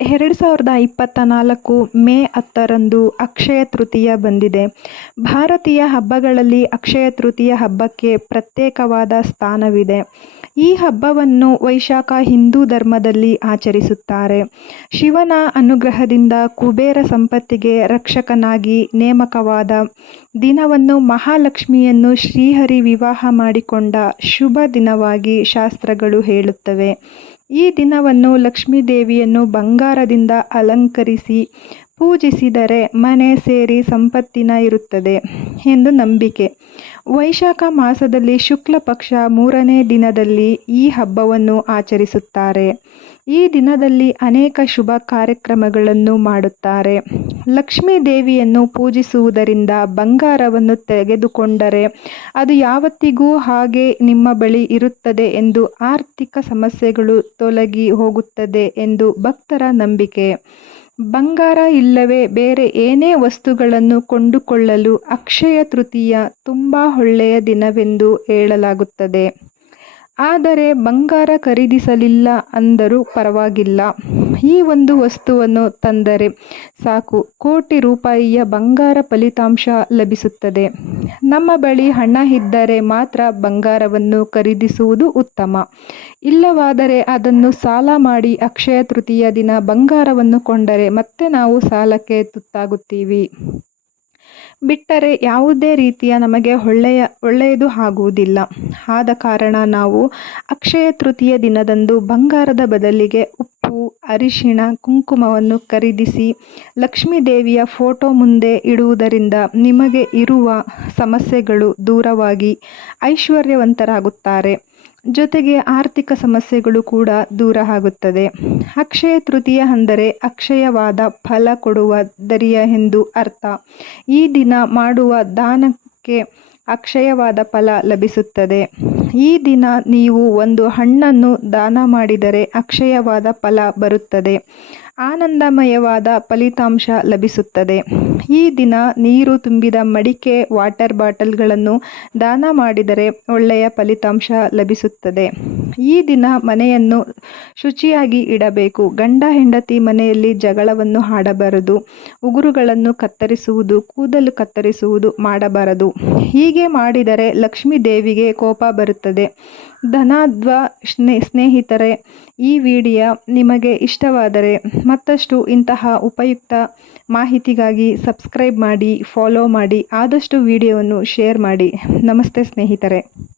ಎರಡು ಸಾವಿರದ ಇಪ್ಪತ್ತ ನಾಲ್ಕು ಮೇ ಹತ್ತರಂದು ಅಕ್ಷಯ ತೃತೀಯ ಬಂದಿದೆ. ಭಾರತೀಯ ಹಬ್ಬಗಳಲ್ಲಿ ಅಕ್ಷಯ ತೃತೀಯ ಹಬ್ಬಕ್ಕೆ ಪ್ರತ್ಯೇಕವಾದ ಸ್ಥಾನವಿದೆ. ಈ ಹಬ್ಬವನ್ನು ವೈಶಾಖ ಹಿಂದೂ ಧರ್ಮದಲ್ಲಿ ಆಚರಿಸುತ್ತಾರೆ. ಶಿವನ ಅನುಗ್ರಹದಿಂದ ಕುಬೇರ ಸಂಪತ್ತಿಗೆ ರಕ್ಷಕನಾಗಿ ನೇಮಕವಾದ ದಿನವನ್ನು ಮಹಾಲಕ್ಷ್ಮಿಯನ್ನು ಶ್ರೀಹರಿ ವಿವಾಹ ಮಾಡಿಕೊಂಡ ಶುಭ ದಿನವಾಗಿ ಶಾಸ್ತ್ರಗಳು ಹೇಳುತ್ತವೆ. ಈ ದಿನವನ್ನು ಲಕ್ಷ್ಮೀ ದೇವಿಯನ್ನು ಬಂಗಾರದಿಂದ ಅಲಂಕರಿಸಿ ಪೂಜಿಸಿದರೆ ಮನೆ ಸೇರಿ ಸಂಪತ್ತಿನ ಇರುತ್ತದೆ ಎಂದು ನಂಬಿಕೆ. ವೈಶಾಖ ಮಾಸದಲ್ಲಿ ಶುಕ್ಲ ಪಕ್ಷ ಮೂರನೇ ದಿನದಲ್ಲಿ ಈ ಹಬ್ಬವನ್ನು ಆಚರಿಸುತ್ತಾರೆ. ಈ ದಿನದಲ್ಲಿ ಅನೇಕ ಶುಭ ಕಾರ್ಯಕ್ರಮಗಳನ್ನು ಮಾಡುತ್ತಾರೆ. ಲಕ್ಷ್ಮೀ ದೇವಿಯನ್ನು ಪೂಜಿಸುವುದರಿಂದ ಬಂಗಾರವನ್ನು ತೆಗೆದುಕೊಂಡರೆ ಅದು ಯಾವತ್ತಿಗೂ ಹಾಗೆ ನಿಮ್ಮ ಬಳಿ ಇರುತ್ತದೆ ಎಂದು ಆರ್ಥಿಕ ಸಮಸ್ಯೆಗಳು ತೊಲಗಿ ಹೋಗುತ್ತದೆ ಎಂದು ಭಕ್ತರ ನಂಬಿಕೆ. ಬಂಗಾರ ಇಲ್ಲವೇ ಬೇರೆ ಏನೇ ವಸ್ತುಗಳನ್ನು ಕೊಂಡುಕೊಳ್ಳಲು ಅಕ್ಷಯ ತೃತೀಯ ತುಂಬ ಒಳ್ಳೆಯ ದಿನವೆಂದು ಹೇಳಲಾಗುತ್ತದೆ. ಆದರೆ ಬಂಗಾರ ಖರೀದಿಸಲಿಲ್ಲ ಅಂದರೂ ಪರವಾಗಿಲ್ಲ. ಈ ಒಂದು ವಸ್ತುವನ್ನು ತಂದರೆ ಸಾಕು. ಕೋಟಿ ರೂಪಾಯಿಯ ಬಂಗಾರ ಫಲಿತಾಂಶ ಲಭಿಸುತ್ತದೆ. ನಮ್ಮ ಬಳಿ ಹಣ ಇದ್ದರೆ ಮಾತ್ರ ಬಂಗಾರವನ್ನು ಖರೀದಿಸುವುದು ಉತ್ತಮ. ಇಲ್ಲವಾದರೆ ಅದನ್ನು ಸಾಲ ಮಾಡಿ ಅಕ್ಷಯ ತೃತೀಯ ದಿನ ಬಂಗಾರವನ್ನು ಕೊಂಡರೆ ಮತ್ತೆ ನಾವು ಸಾಲಕ್ಕೆ ತುತ್ತಾಗುತ್ತೀವಿ. ಬಿಟ್ಟರೆ ಯಾವುದೇ ರೀತಿಯ ನಮಗೆ ಒಳ್ಳೆಯ, ಒಳ್ಳೆಯದು ಆಗುವುದಿಲ್ಲ. ಆದ ಕಾರಣ ನಾವು ಅಕ್ಷಯ ತೃತೀಯ ದಿನದಂದು ಬಂಗಾರದ ಬದಲಿಗೆ ಅರಿಶಿಣ ಕುಂಕುಮವನ್ನು ಖರೀದಿಸಿ ಲಕ್ಷ್ಮೀ ದೇವಿಯ ಫೋಟೋ ಮುಂದೆ ಇಡುವುದರಿಂದ ನಿಮಗೆ ಇರುವ ಸಮಸ್ಯೆಗಳು ದೂರವಾಗಿ ಐಶ್ವರ್ಯವಂತರಾಗುತ್ತಾರೆ. ಜೊತೆಗೆ ಆರ್ಥಿಕ ಸಮಸ್ಯೆಗಳು ಕೂಡ ದೂರ ಆಗುತ್ತದೆ. ಅಕ್ಷಯ ತೃತೀಯ ಅಂದರೆ ಅಕ್ಷಯವಾದ ಫಲ ಕೊಡುವ ದರಿಯ ಎಂದು ಅರ್ಥ. ಈ ದಿನ ಮಾಡುವ ದಾನಕ್ಕೆ ಅಕ್ಷಯವಾದ ಫಲ ಲಭಿಸುತ್ತದೆ. ಈ ದಿನ ನೀವು ಒಂದು ಹಣ್ಣನ್ನು ದಾನ ಮಾಡಿದರೆ ಅಕ್ಷಯವಾದ ಫಲ ಬರುತ್ತದೆ. ಆನಂದಮಯವಾದ ಫಲಿತಾಂಶ ಲಭಿಸುತ್ತದೆ. ಈ ದಿನ ನೀರು ತುಂಬಿದ ಮಡಿಕೆ, ವಾಟರ್ ಬಾಟಲ್ಗಳನ್ನು ದಾನ ಮಾಡಿದರೆ ಒಳ್ಳೆಯ ಫಲಿತಾಂಶ ಲಭಿಸುತ್ತದೆ. ಈ ದಿನ ಮನೆಯನ್ನು ಶುಚಿಯಾಗಿ ಇಡಬೇಕು. ಗಂಡ, ಹೆಂಡತಿ ಮನೆಯಲ್ಲಿ ಜಗಳವನ್ನು ಹಾಡಬಾರದು. ಉಗುರುಗಳನ್ನು ಕತ್ತರಿಸುವುದು, ಕೂದಲು ಕತ್ತರಿಸುವುದು ಮಾಡಬಾರದು. ಹೀಗೆ ಮಾಡಿದರೆ ಲಕ್ಷ್ಮೀ ದೇವಿಗೆ ಕೋಪ ಬರುತ್ತದೆ. ಧನಾಧ್ವ ಸ್ನೇ, ಸ್ನೇಹಿತರೆ, ಈ ವಿಡಿಯೋ ನಿಮಗೆ ಇಷ್ಟವಾದರೆ ಮತ್ತಷ್ಟು ಇಂತಹ ಉಪಯುಕ್ತ ಮಾಹಿತಿಗಾಗಿ ಸಬ್ಸ್ಕ್ರೈಬ್ ಮಾಡಿ, ಫಾಲೋ ಮಾಡಿ, ಆದಷ್ಟು ವಿಡಿಯೋವನ್ನು ಶೇರ್ ಮಾಡಿ. ನಮಸ್ತೆ ಸ್ನೇಹಿತರೆ.